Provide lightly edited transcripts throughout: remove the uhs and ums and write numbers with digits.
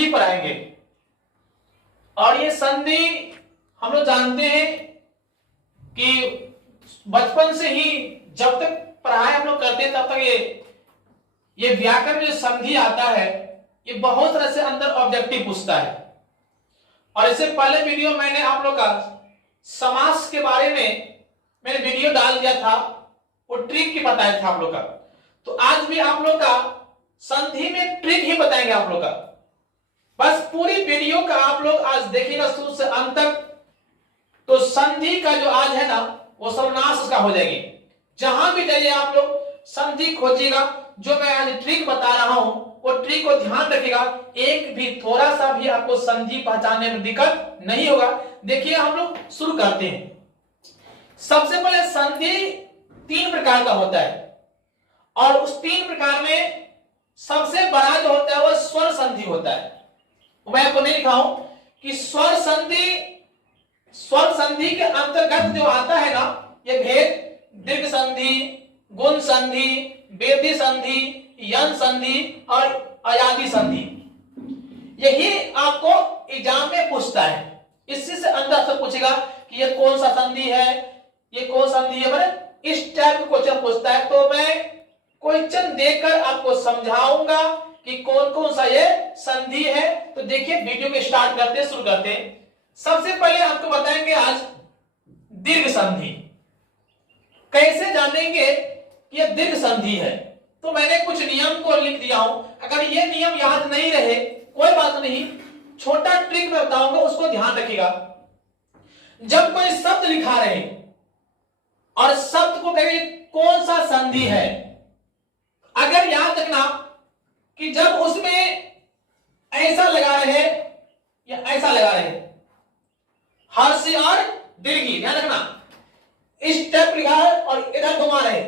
संधि पर आएंगे। और ये संधि हम लोग जानते हैं कि बचपन से ही जब तक पढ़ाई हम लोग करते हैं तब तक ये व्याकरण जो संधि आता है ये बहुत तरह से अंदर ऑब्जेक्टिव पूछता है। और इससे पहले वीडियो मैंने आप लोग का समास के बारे में मैंने वीडियो डाल दिया था, वो ट्रिक ही बताया था आप लोग का। तो आज भी आप लोग का संधि में ट्रिक ही बताएंगे आप लोग का। बस पूरी वीडियो का आप लोग आज देखिएगा शुरू से अंत तक, तो संधि का जो आज है ना वो सर्वनाश का हो जाएगी। जहां भी जाइए आप लोग संधि खोजिएगा। जो मैं आज ट्रिक बता रहा हूं वो ट्रिक को ध्यान रखिएगा, एक भी थोड़ा सा भी आपको संधि पहचानने में दिक्कत नहीं होगा। देखिए हम लोग शुरू करते हैं। सबसे पहले संधि 3 प्रकार का होता है और उस 3 प्रकार में सबसे बड़ा जो होता है वो स्वर संधि होता है। मैं आपको नहीं लिखा हूं कि स्वर संधि के अंतर्गत जो आता है ना ये भेद दीर्घ संधि, गुण संधि, वृद्धि संधि, यन संधि और अयादि संधि, यही आपको एग्जाम में पूछता है। इसी से अंदर से पूछेगा कि ये कौन सा संधि है, ये कौन संधि है, मैंने इस टाइप का क्वेश्चन पूछता है। तो मैं क्वेश्चन देकर आपको समझाऊंगा कि कौन कौन सा ये संधि है। तो देखिए वीडियो के स्टार्ट करते शुरू करते हैं। सबसे पहले आपको बताएंगे आज दीर्घ संधि। कैसे जानेंगे कि यह दीर्घ संधि है, तो मैंने कुछ नियम को लिख दिया हूं। अगर ये नियम याद नहीं रहे कोई बात नहीं, छोटा ट्रिक मैं बताऊंगा उसको ध्यान रखिएगा। जब कोई शब्द लिखा रहे और शब्द को कहेंगे कौन सा संधि है, अगर याद रखना कि जब उसमें ऐसा लगा रहे या ऐसा लगा रहे, हर्षी और दीर्घी, ध्यान रखना। इस स्टेप लिखा है और इधर घुमा रहे,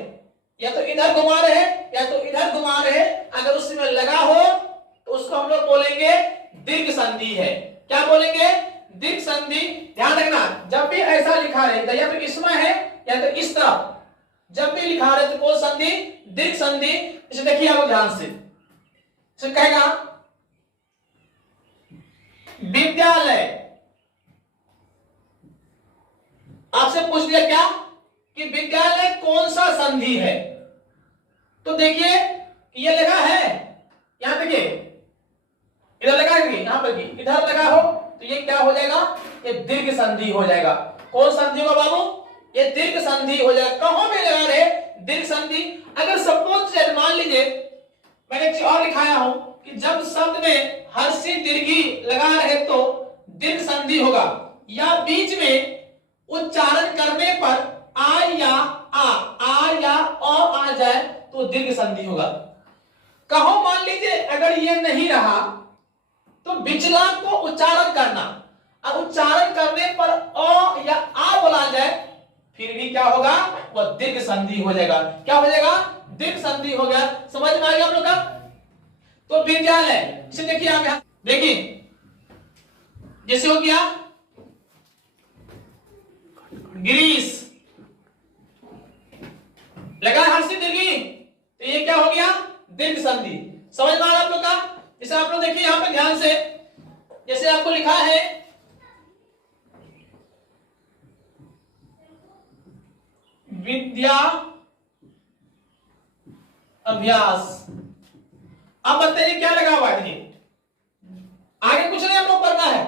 या तो इधर घुमा रहे या तो इधर घुमा रहे, अगर उसमें लगा हो तो उसको हम लोग बोलेंगे दीर्घ संधि है। क्या बोलेंगे? दीर्घ संधि। ध्यान रखना जब भी ऐसा लिखा रहे या तो इसमें है या तो इस तरफ, जब भी लिखा रहे तो कौन संधि? दीर्घ संधि। इसे देखिए आप ध्यान से, इसे कहेगा विद्यालय। आपसे पूछ दिया क्या कि विद्यालय कौन सा संधि है, तो देखिए ये लगा है, यहां देखिए इधर लगा है, यहां पर भी इधर लगा हो तो ये क्या हो जाएगा? ये दीर्घ संधि हो जाएगा। कौन संधि होगा बाबू? ये दीर्घ संधि हो जाएगा। कहां पे लगा रहे? दीर्घ संधि। अगर सपोज मान लीजिए मैंने एक चीज और लिखाया हूं कि जब शब्द में हर्षी दीर्घी लगा रहे तो दीर्घ संधि होगा, या बीच में उच्चारण करने पर आ या आ जाए तो दीर्घ संधि होगा। कहो मान लीजिए अगर ये नहीं रहा तो बिचला को उच्चारण करना, अब उच्चारण करने पर अ या आ बोला जाए फिर भी क्या होगा? वह दीर्घ संधि हो जाएगा। क्या हो जाएगा? दीर्घ संधि हो गया। समझ में आ गया आप लोग का? तो विद्यालय, इसे देखिए आप यहां देखिए, जैसे हो गया गिरीश, लगा हर्षी दीर्घी, तो ये क्या हो गया? दीर्घ संधि। समझ में आ रहा आप लोग का? इसे आप लोग देखिए यहां पे ध्यान से, जैसे आपको लिखा है विद्या अभ्यास। अब बताइए क्या लगा हुआ है? आगे कुछ नहीं हम लोग पढ़ना है।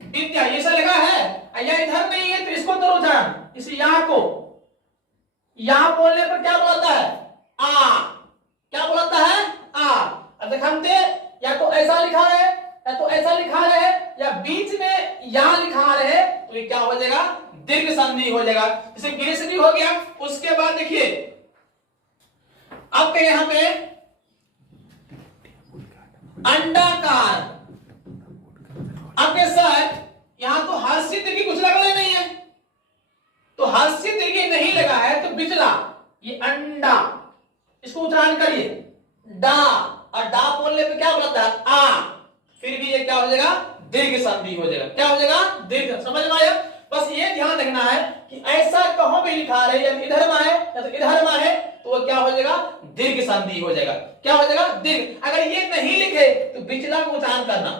विद्या ये सा लगा है, या इधर नहीं है तो इसको तो उच्चारण, इस यहां को यहां बोलने पर क्या बोलता है? आ। क्या बोलता है? आ। अब दिखाते या तो ऐसा लिखा है या तो ऐसा लिखा है या बीच में यहां लिखा है, तो ये क्या हो जाएगा? दीर्घ संधि हो जाएगा। इसे गिरीश भी हो गया। उसके बाद देखिए आपके यहां पे अंडाकार। आपके साथ यहां तो हर्षी दीर्घी कुछ लगा नहीं है, तो हर्षी दीर्घी नहीं लगा है तो बिचला ये अंडा, इसको उच्चारण करिए डा, और डा बोलने पे क्या बोलता है? आ। फिर भी ये क्या हो जाएगा? दीर्घ संधि हो जाएगा। क्या हो जाएगा? दीर्घ। समझ में आया? बस ये ध्यान रखना है कि ऐसा कहां पे लिखा है, या इधर में है या तो इधर में है, तो वो क्या हो जाएगा? दीर्घ संधि हो जाएगा। क्या हो जाएगा? दीर्घ। अगर ये नहीं लिखे तो बिचला को उच्चारण करना,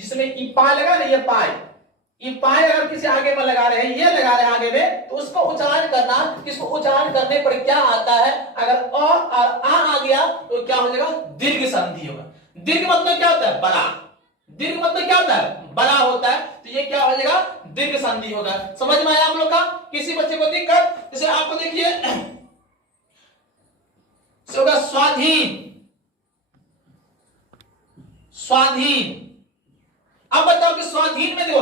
जिसमें ई पाए लगा ना, ये पाए, ये पाए अगर किसी आगे में लगा रहे हैं, ये लगा रहे हैं आगे में, तो उसको उच्चारण करना, इसको उच्चारण करने पर क्या आता है, अगर अ और आ गया तो क्या हो जाएगा, दीर्घ संधि होगा। दीर्घ मतलब क्या होता है, बड़ा। दीर्घ मतलब क्या होता है, बड़ा होता है, तो ये क्या हो जाएगा, दीर्घ संधि होगा। समझ में आया आप लोग का? किसी बच्चे को दिक्कत? जैसे आपको देखिए होगा स्वाधीन, स्वाधीन। अब बताओ कि स्वाधीन में देखो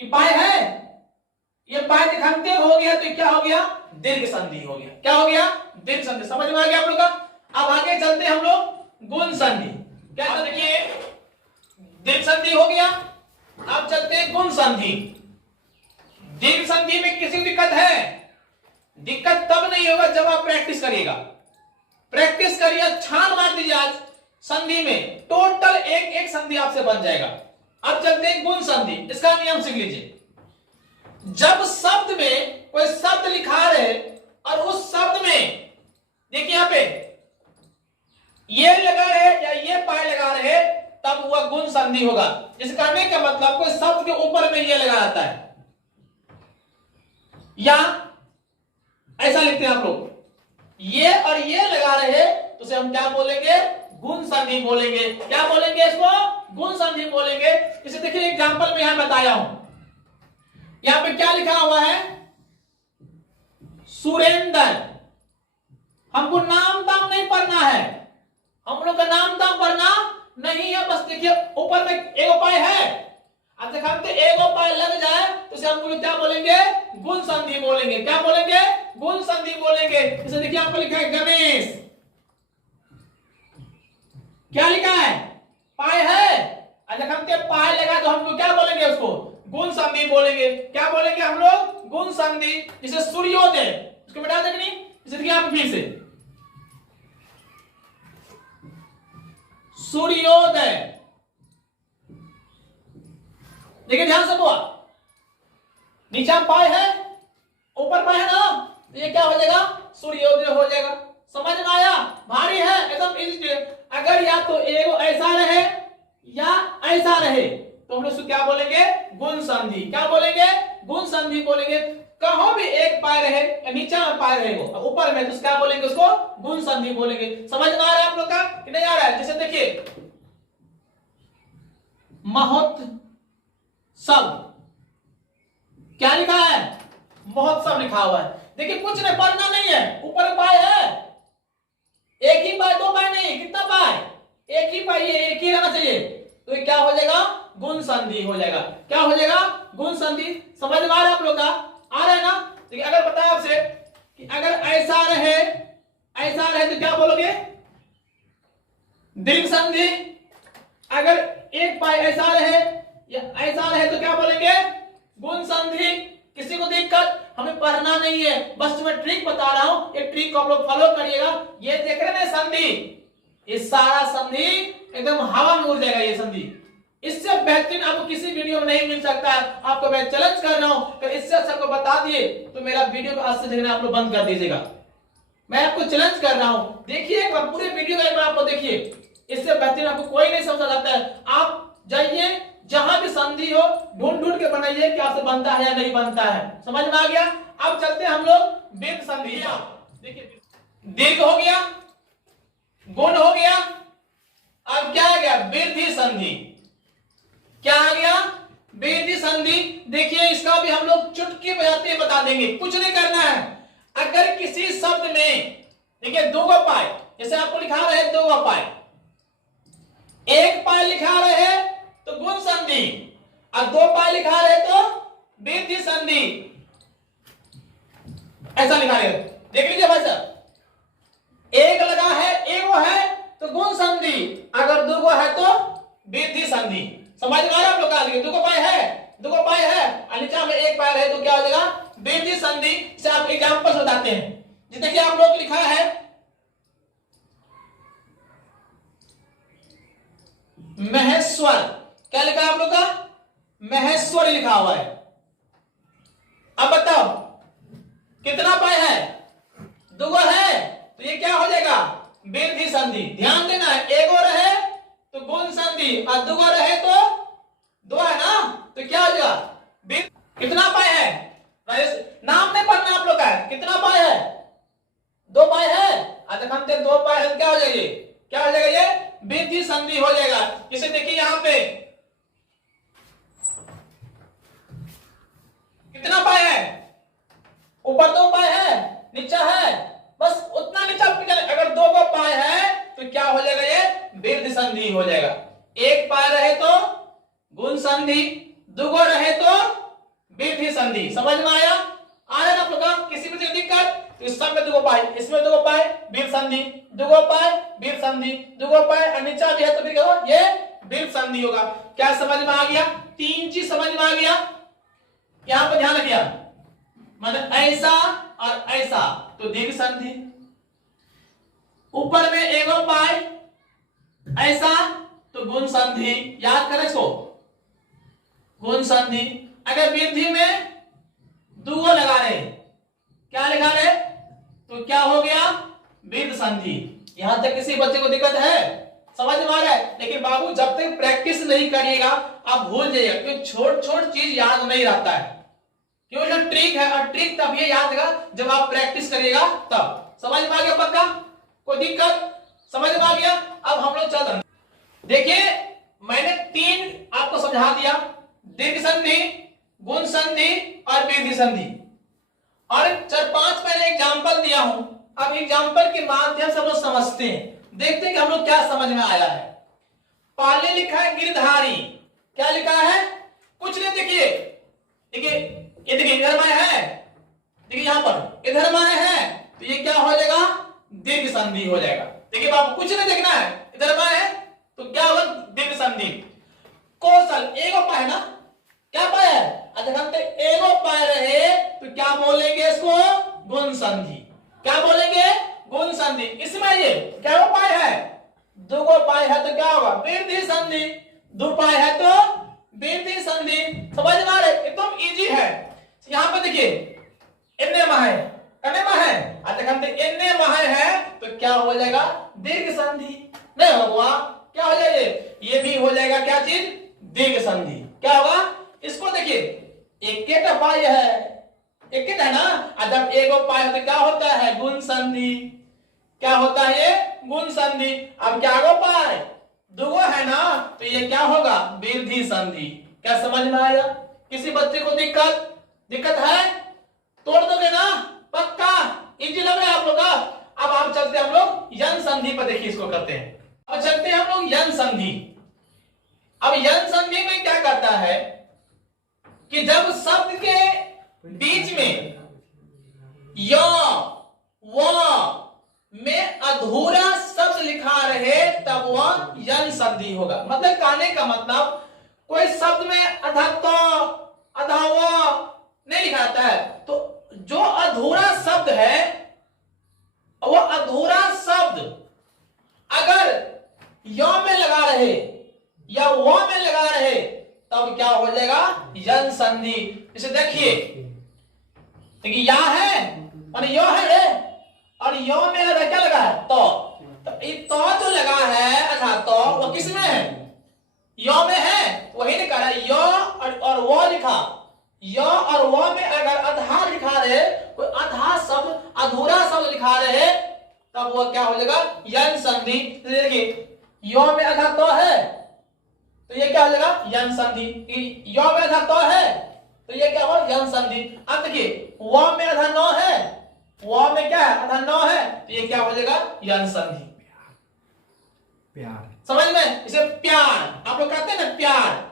ये पाए है, ये पाए दिखाते हो गया तो क्या हो गया, दीर्घ संधि हो गया। क्या हो गया, दीर्घ संधि। समझ में आ गया आप लोग का? अब आगे चलते हैं हम लोग गुण संधि। क्या देखिए, दीर्घ संधि हो गया, अब चलते हैं गुण संधि। दीर्घ संधि में किसी दिक्कत है? दिक्कत तब नहीं होगा जब आप प्रैक्टिस करिएगा। प्रैक्टिस करिए, छान मार दीजिए आज संधि में, टोटल एक एक संधि आपसे बन जाएगा। अब चलते हैं गुण संधि। इसका नियम सीख लीजिए। जब शब्द में कोई शब्द लिखा रहे और उस शब्द में देखिए यहां पे ये लगा रहे या ये पाए लगा रहे, तब वह गुण संधि होगा। इस करने का मतलब कोई शब्द के ऊपर में ये लगा रहता है, या ऐसा लिखते हैं आप लोग, ये और ये लगा रहे तो उसे हम क्या बोलेंगे, गुण संधि बोलेंगे। क्या बोलेंगे इसको, गुण संधि बोलेंगे। इसे देखिए एग्जांपल में यहां बताया हूं, यहां पे क्या लिखा हुआ है, सुरेंद्र। हमको नाम दाम नहीं पढ़ना है, हम लोग का नाम दाम पढ़ना नहीं है। बस देखिए ऊपर में एक उपाय है, अब दिखाते एक उपाय लग जाए तो उसे हम लोग क्या बोलेंगे, गुण संधि बोलेंगे। क्या बोलेंगे, गुण संधि बोलेंगे। इसे देखिए आपको लिखा है गणेश, क्या लिखा है, पाए है। अगर हम पाए लगा तो हम लोग क्या बोलेंगे, उसको गुण संधि बोलेंगे। क्या बोलेंगे हम लोग, गुण संधि। जिसे सूर्योदय, उसको मिटा देंगे नहीं, इसे देखिए आप फिर से सूर्योदय। देखिए ध्यान से बुआ, नीचे पाए है, ऊपर पाए है ना, तो ये क्या हो जाएगा, सूर्योदय हो जाएगा। समझ में आया? भारी है एकदम इजी। अगर या तो एगो ऐसा रहे या ऐसा रहे तो हम लोग उसको क्या बोलेंगे, गुण संधि। क्या बोलेंगे, गुण संधि बोलेंगे। कहो भी एक पाए रहे या नीचे में पाए रहे हो ऊपर में, तो क्या बोलेंगे, उसको गुण संधि बोलेंगे। समझ में आ रहा है आप लोग का कि नहीं आ रहा है? जैसे देखिए महोत्सव, क्या लिखा है, महोत्सव लिखा हुआ है। देखिए कुछ नहीं, पढ़ना नहीं है, ऊपर पाए है, एक ही पाए, दो पाए नहीं, कितना पाए, एक ही पाए, एक ही रहना चाहिए। तो ये क्या हो जाएगा, गुण संधि हो जाएगा। क्या हो जाएगा, गुण संधि। समझ में आ रहा है आप लोग का? आ रहा है ना? देखिए अगर बताया आपसे कि अगर ऐसा रहे, ऐसा रहे तो क्या बोलोगे, दीर्घ संधि। अगर एक पाए ऐसा रहे या ऐसा रहे तो क्या बोलेंगे, गुण संधि। किसी को दिक्कत, हमें पढ़ना नहीं है, बस मैं ट्रिक बता रहा हूं, ये ट्रिक को आप लोग फॉलो करिएगा। ये देख रहे हैं संधि, ये सारा संधि एकदम हवा में उड़ जाएगा। ये संधि इससे बेहतरीन आपको किसी वीडियो में नहीं मिल सकता है। आपको मैं चैलेंज कर रहा हूं कि इससे अच्छा को बता दिए तो मेरा वीडियो को आज से देखना आप लोग बंद कर दीजिएगा। मैं आपको चैलेंज कर रहा हूं, देखिए एक बार पूरे वीडियो का एक बार आप लोग देखिए, इससे बेहतरीन आपको कोई नहीं समझ सकता है। आप जाइए जहां भी संधि हो, ढूंढ ढूंढ के बनाइए कि आपसे बनता है या नहीं बनता है। समझ में आ गया? अब चलते हैं हम लोग दीर्घ संधि। देखिए दीर्घ हो गया, गुण हो गया, अब क्या आ गया, वृद्धि संधि। क्या आ गया, वृद्धि संधि। देखिए इसका भी हम लोग चुटकी बजाते बता देंगे, कुछ नहीं करना है। अगर किसी शब्द में देखिए दो गो पाए, जैसे आपको लिखा रहे दो गो पाए, एक पाए लिखा रहे तो गुण संधि, और दो पाए लिखा रहे तो वृद्धि संधि। ऐसा लिखा रहे, देख लीजिए भाई साहब, एक लगा है, एगो है तो गुण संधि, अगर दो गो है तो वृद्धि संधि। समझ में आ रहा है आप लोग का? दो गो पाए है, दो गो पाए है और नीचे में एक पाए रहे तो क्या हो जाएगा, वृद्धि संधि। से आप एग्जांपल बताते हैं। जैसे कि आप लोग लिखा है महेश्वर, क्या लिखा है आप लोग का, महेश्वर लिखा हुआ है। अब बताओ कितना पाए है, दो गो है तो ये क्या हो जाएगा, वृद्धि संधि। ध्यान देना है, एगो रहे तो गुण संधि और दुगो रहे तो तो क्या हो जाएगा? कितना पाई है राजेश? नाम नहीं पढ़ना आप लोग का, कितना पाई है? 2 पाई है। आज हम 2 पाई है, क्या हो जाएगी? क्या हो जाएगा? ये वृद्धि संधि हो जाएगा। इसे देखिए यहां पे कितना पाई है? ऊपर 2 पाई है, नीचा है, बस उतना नीचा। अगर 2 को पाई है तो क्या हो जाएगा? ये वृद्धि संधि हो जाएगा। 1 पाई रहे तो गुण संधि, 2 को रहे तो वृद्धि संधि। समझ में आया? आया ना आप लोग का? किसी भी दिक्कत? तो इस सब में 2 को पाई, इसमें 2 को पाई, वृद्धि संधि, 2 को पाई, वृद्धि संधि, 2 को पाई और नीचा भी है तो फिर क्या होगा? ये वृद्धि संधि होगा। क्या समझ में आ गया? 3 चीज समझ में आ गया। यहां पर ध्यान रखिए, मतलब ऐसा और ऐसा तो दीर्घ संधि, ऊपर में 1 पाई, ऐसा तो गुण संधि। याद करें इसको, गुण संधि। अगर वृद्धि में 2 लगा रहे, क्या लिखा रहे तो क्या हो गया? वृद्धि संधि। यहां तक किसी बच्चे को दिक्कत है? समझ में आ रहा है? लेकिन बाबू जब तक प्रैक्टिस नहीं करिएगा आप भूल जाइएगा, क्योंकि छोट छोट चीज याद नहीं रहता है। क्यों? जो ट्रिक है, और ट्रिक तब ये याद रहेगा जब आप प्रैक्टिस करिएगा तब। समझ में आ गया पक्का? कोई दिक्कत? समझ में आ गया? अब हम लोग चल रहे हैं। देखिए मैंने 3 आपको समझा दिया, दीर्घ संधि, गुण संधि और वृद्धि संधि, और 4-5 मैंने एग्जांपल दिया हूं। अब एग्जांपल के माध्यम से हम लोग समझते हैं, देखते हैं कि हम लोग क्या समझ में आया है। पहले लिखा है गिरधारी, क्या लिखा है? कुछ नहीं, देखिए देखिए ये देखिए इधर माने है, देखिए यहां पर इधर माने है, तो ये क्या हो जाएगा? दीर्घ संधि हो जाएगा। देखिए बाबू कुछ नहीं देखना है, इधर माने है तो क्या होगा? दीर्घ संधि। कौशल 1 पाए ना, क्या पाए है? अच्छा हम 1 पाए रहे तो क्या बोलेंगे इसको? गुण संधि। क्या बोलेंगे? गुण संधि। इसमें ये क्या पाए है? 2 को पाए है तो क्या होगा? वृद्धि संधि। 2 पाए है तो वृद्धि संधि। समझ में आ रहा है? एकदम इजी है। यहां पर देखिए इतने माहे कने माहे, अच्छा हम इतने माहे है तो क्या हो जाएगा? दीर्घ संधि। नहीं होगा? क्या हो जाएगा? ये भी हो जाएगा क्या चीज? दीर्घ संधि। क्या होगा? इसको देखिए 1 पाई है, 1 है ना, जब 1 पाई तो क्या होता है? गुण संधि। क्या होता है? ये गुण संधि। अब क्या गो पाई? 2 है ना, तो ये क्या होगा? वृद्धि संधि। क्या समझ में आया? किसी बच्चे को दिक्कत है? तोड़ दोगे ना? पक्का? इजी लग रहा है आप लोग का? अब आप चलते हम लोग यन संधि पर, देखिए इसको करते हैं। अब चलते हैं हम लोग यन संधि। अब यन संधि में क्या करता है कि जब शब्द के बीच में य व में अधूरा शब्द लिखा रहे तब वह यन संधि होगा। मतलब कहने का मतलब कोई शब्द में अधा तो अधा व नहीं लिखा जाता है, तो जो अधूरा शब्द है वो अधूरा शब्द अगर य में लगा रहे या व में लगा रहे तब क्या हो जाएगा? यन संधि। इसे देखिए या है और यो है रे, और यो में क्या लगा है? तो ये तो जो लगा है अथा तो वो किस में है? यो में है। वही ने कहा यो और वो लिखा, यो और वो में अगर अधा लिखा रहे, कोई आधा शब्द अधूरा शब्द लिखा रहे तब वो क्या हो जाएगा? यन संधि। देखिए यो में आधा तो है तो ये क्या हो जाएगा? यन संधि। यो में आधा तो है तो ये क्या होगा? यन संधि। अब देखिए व में आधा न है, व में क्या है? आधा न है, तो ये क्या हो जाएगा? यन संधि। प्यार। समझ में? इसे प्यार आप लोग कहते हैं ना, प्यार।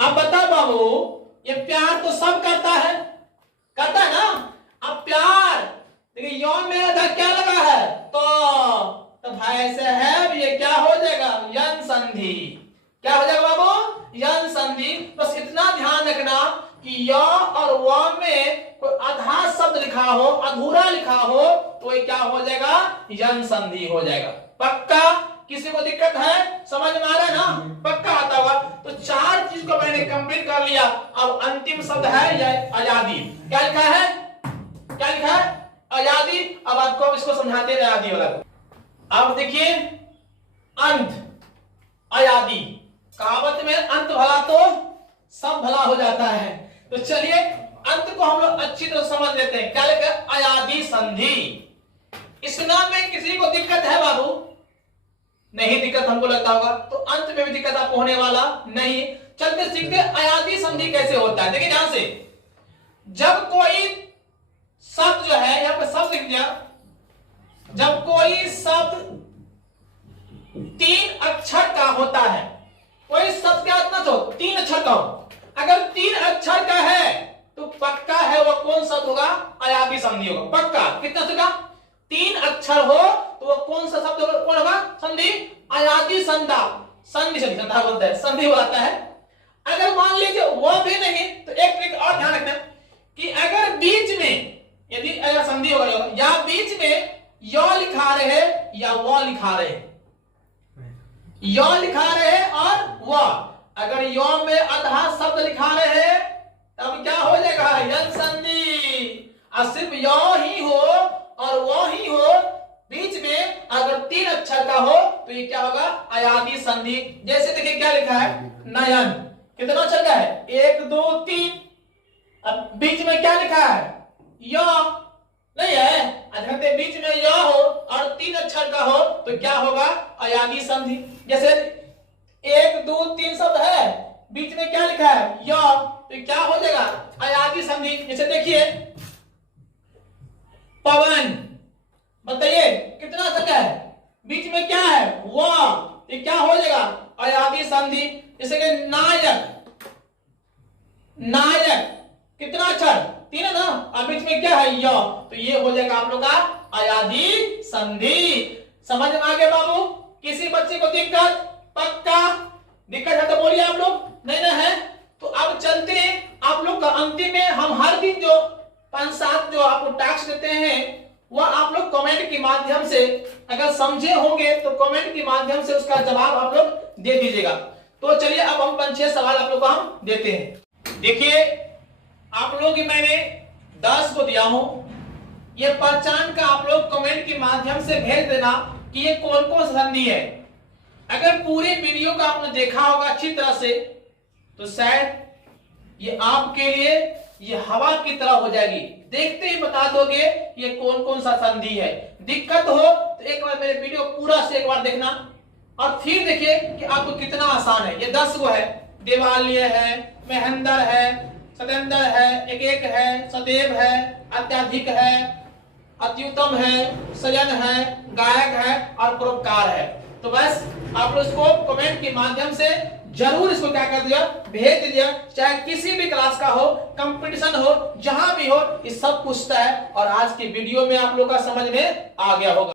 अब बताओ बाबू, ये प्यार तो सब करता है ना। अब प्यार देखिए यो में आधा क्या लगा है? तो भाई ऐसे है, ये क्या हो जाएगा? यन संधि। क्या हो जाएगा बाबू? यन संधि। बस इतना ध्यान रखना कि य और व में कोई आधा शब्द लिखा हो, अधूरा लिखा हो, तो ये क्या हो जाएगा? यन संधि हो जाएगा। पक्का? किसी को दिक्कत है? समझ में आ रहा है ना? पक्का आता होगा। तो 4 चीज को मैंने कंप्लीट कर लिया। अब अंतिम शब्द है यह आजादी। क्या लिखा है? क्या लिखा है? आजादी। अब आपको इसको समझाते हैं आजादी वाला। अब देखिए अंत आजादी, कहावत में अंत भला तो सब भला हो जाता है। तो चलिए अंत को हम लोग अच्छी तरह समझ लेते हैं। क्या लिखा है? अयादी संधि। इस नाम में किसी को दिक्कत है बाबू? नहीं दिक्कत हमको लगता होगा, तो अंत में भी दिक्कत आपको होने वाला नहीं। चलते सीखते अयादी संधि कैसे होता है। देखिए ध्यान से, जब कोई शब्द जो है, यहां पर शब्द लिख दिया, जब कोई शब्द 3 अक्षर का होता है, कोई शब्द क्या होता हो? 3 अक्षर का हो। अगर 3 अक्षर का है तो पक्का है वो कौन शब्द होगा? अयादी संधि होगा, पक्का। कितना होगा? 3 अक्षर हो तो वो कौन सा शब्द होगा? कौन होगा? संधि, अयादी संधा, संधि संधा बोलता है, संधि बोलता है। अगर मान लीजिए वो भी नहीं, तो एक ट्रिक और ध्यान रखना कि अगर बीच में, यदि अगर संधि होगा या बीच में यो लिखा रहे या वो लिखा रहे, यो लिखा रहे और वो, अगर यो में आधा शब्द लिखा रहे तब क्या हो जाएगा? यन संधि। और सिर्फ यो ही हो और वो ही हो, बीच में अगर 3 अक्षर का हो तो ये क्या होगा? अयादी संधि। जैसे देखिए क्या लिखा है? नयन। कितना अक्षर का है? 1 2 3। अब बीच में क्या लिखा है? यो नहीं है। अगर बीच में यो हो और 3 अक्षर का हो तो क्या होगा? अयादी संधि। जैसे 1 2 3 शब्द है, बीच में क्या लिखा है? यो, तो क्या हो जाएगा? अयादी संधि। जैसे देखिए पवन, बताइए कितना अक्षर का है? बीच में क्या है? वो, ये क्या हो जाएगा? अयादी संधि। जैसे कि नायक, नायक कितना अक्षर? 3 है ना, और बीच में क्या है? यो, तो ये हो जाएगा आप लोग का अयादी संधि। समझ में आ गया बाबू? किसी बच्चे को दिक्कत? पक्का दिक्कत है तो बोलिए आप लोग, नहीं ना है तो अब चलते हैं आप लोग का अंतिम में। हम हर दिन जो 5-7 जो आपको टास्क देते हैं वह आप लोग कमेंट के माध्यम से, अगर समझे होंगे तो कमेंट के माध्यम से उसका जवाब आप लोग दे दीजिएगा। तो चलिए अब हम 5-6 सवाल आप लोग को हम देते हैं। देखिए आप लोग मैंने 10 को दिया हूं, ये पहचान का आप लोग कमेंट के माध्यम से भेज देना कि ये कौन कौन संधि है। अगर पूरी वीडियो को आपने देखा होगा अच्छी तरह से तो शायद ये आपके लिए ये हवा की तरह हो जाएगी, देखते ही बता दोगे ये कौन कौन सा संधि है। दिक्कत हो तो एक बार मेरे वीडियो पूरा से एक बार देखना और फिर देखिए कि आपको कितना आसान है। ये 10 को है, देवालय है, महेंद्र है, सतेंद्र है, एक है, सदैव है, अत्याधिक है, अत्युत्तम है, सजन है, गायक है और परोपकार है। तो बस आप लोग इसको कमेंट के माध्यम से जरूर इसको क्या कर दिया? भेज दीजिए। चाहे किसी भी क्लास का हो, कंपटीशन हो, जहां भी हो, ये सब पूछता है और आज की वीडियो में आप लोग का समझ में आ गया होगा।